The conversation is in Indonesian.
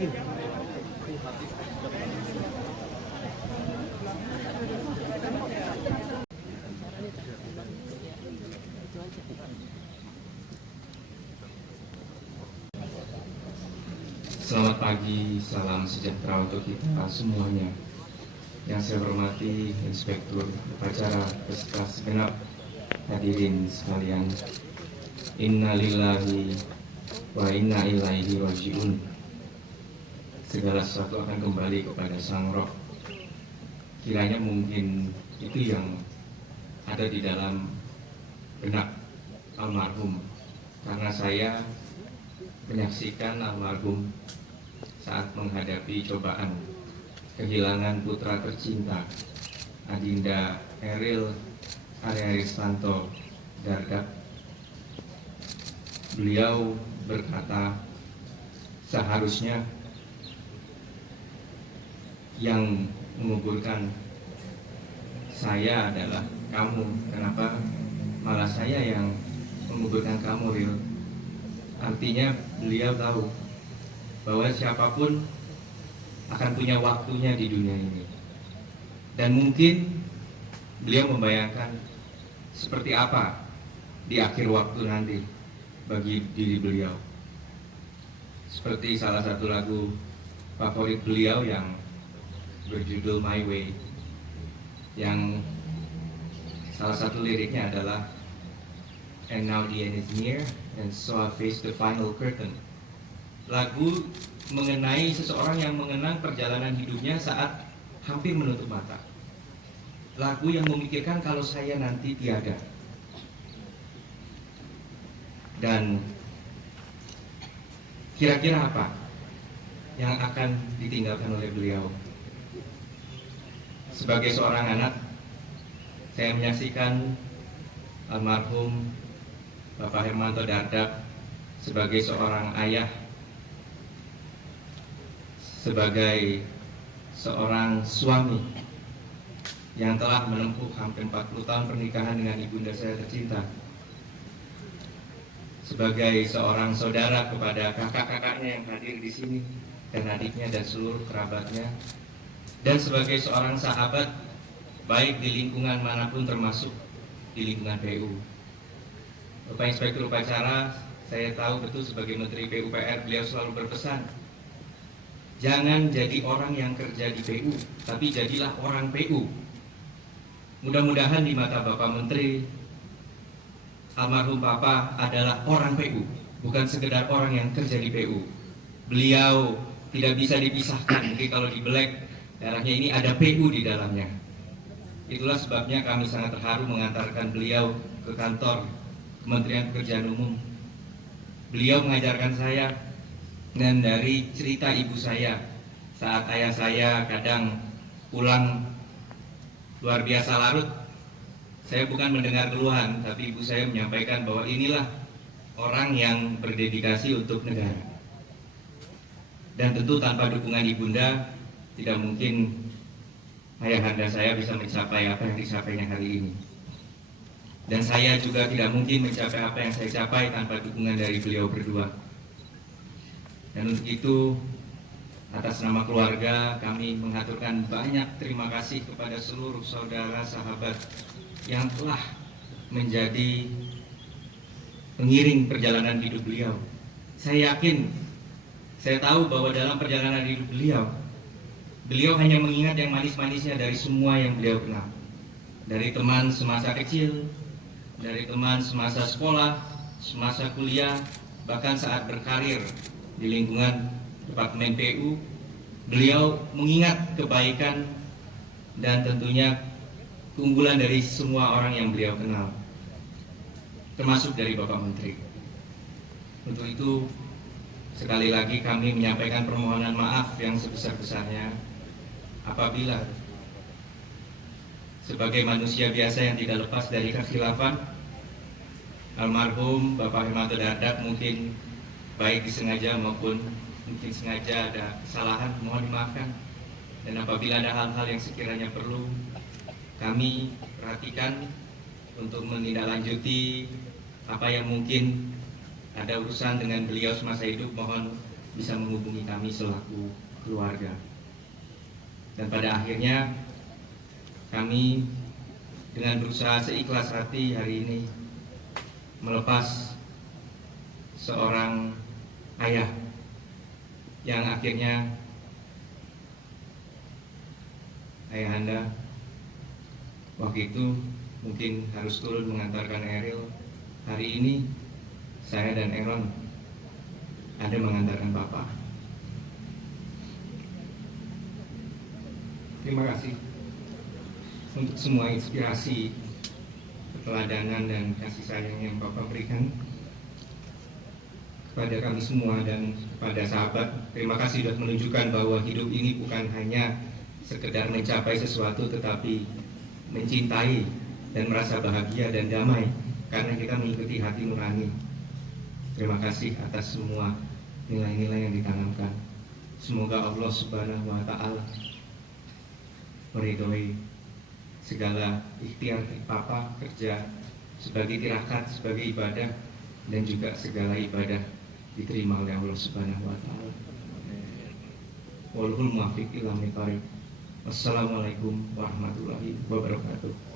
Selamat pagi, salam sejahtera untuk kita semuanya. Yang saya hormati Inspektur Upacara beserta segenap hadirin sekalian. Innalillahi wa inna ilaihi raji'un. Segala sesuatu akan kembali kepada Sang Roh. Kiranya mungkin itu yang ada di dalam benak almarhum, karena saya menyaksikan almarhum saat menghadapi cobaan kehilangan putra tercinta Adinda Eril Ariaristanto Dardak. Beliau berkata, seharusnya yang menguburkan saya adalah kamu. Kenapa malah saya yang menguburkan kamu, Ril? Artinya beliau tahu bahwa siapapun akan punya waktunya di dunia ini. Dan mungkin beliau membayangkan seperti apa di akhir waktu nanti bagi diri beliau. Seperti salah satu lagu favorit beliau yang berjudul My Way, yang salah satu liriknya adalah And now the end is near, and so I face the final curtain. Lagu mengenai seseorang yang mengenang perjalanan hidupnya saat hampir menutup mata. Lagu yang memikirkan kalau saya nanti tiada. Dan kira-kira apa yang akan ditinggalkan oleh beliau? Sebagai seorang anak, saya menyaksikan almarhum Bapak Hermanto Dardak sebagai seorang ayah, sebagai seorang suami yang telah menempuh hampir 40 tahun pernikahan dengan ibunda saya tercinta, sebagai seorang saudara kepada kakak-kakaknya yang hadir di sini dan adiknya dan seluruh kerabatnya, dan sebagai seorang sahabat baik di lingkungan manapun termasuk di lingkungan PU. Bapak Inspektur Upacara, saya tahu betul sebagai Menteri PUPR beliau selalu berpesan, jangan jadi orang yang kerja di PU, tapi jadilah orang PU. Mudah-mudahan di mata Bapak Menteri, almarhum Papa adalah orang PU, bukan sekedar orang yang kerja di PU. Beliau tidak bisa dipisahkan, mungkin kalau di Black darahnya ini ada PU di dalamnya. Itulah sebabnya kami sangat terharu mengantarkan beliau ke kantor Kementerian Pekerjaan Umum. Beliau mengajarkan saya, dan dari cerita ibu saya saat ayah saya kadang pulang luar biasa larut, saya bukan mendengar keluhan, tapi ibu saya menyampaikan bahwa inilah orang yang berdedikasi untuk negara. Dan tentu tanpa dukungan ibunda tidak mungkin ayahanda saya bisa mencapai apa yang dicapainya hari ini. Dan saya juga tidak mungkin mencapai apa yang saya capai tanpa dukungan dari beliau berdua. Dan untuk itu, atas nama keluarga, kami mengaturkan banyak terima kasih kepada seluruh saudara sahabat yang telah menjadi pengiring perjalanan hidup beliau. Saya yakin, saya tahu bahwa dalam perjalanan hidup beliau hanya mengingat yang manis-manisnya dari semua yang beliau kenal. Dari teman semasa kecil, dari teman semasa sekolah, semasa kuliah, bahkan saat berkarir di lingkungan Departemen PU, beliau mengingat kebaikan dan tentunya keunggulan dari semua orang yang beliau kenal, termasuk dari Bapak Menteri. Untuk itu, sekali lagi kami menyampaikan permohonan maaf yang sebesar-besarnya apabila sebagai manusia biasa yang tidak lepas dari kekhilafan, almarhum Bapak Hermanto Dardak mungkin baik disengaja maupun mungkin sengaja ada kesalahan, mohon dimaafkan. Dan apabila ada hal-hal yang sekiranya perlu kami perhatikan untuk menindaklanjuti apa yang mungkin ada urusan dengan beliau semasa hidup, mohon bisa menghubungi kami selaku keluarga. Dan pada akhirnya kami dengan berusaha seikhlas hati hari ini melepas seorang ayah yang akhirnya ayahanda waktu itu mungkin harus turun mengantarkan Eril. Hari ini saya dan Aaron ada mengantarkan Bapak. Terima kasih untuk semua inspirasi, keteladanan dan kasih sayang yang Bapak berikan kepada kami semua dan kepada sahabat. Terima kasih sudah menunjukkan bahwa hidup ini bukan hanya sekedar mencapai sesuatu, tetapi mencintai dan merasa bahagia dan damai karena kita mengikuti hati nurani. Terima kasih atas semua nilai-nilai yang ditanamkan. Semoga Allah Subhanahu wa Ta'ala meridhoi segala ikhtiar Papa kerja sebagai tirakat, sebagai ibadah, dan juga segala ibadah diterima oleh Allah Subhanahu wa Ta'ala. Wallahul muwaffiq ila aqwamit thoriq. Wassalamualaikum warahmatullahi wabarakatuh.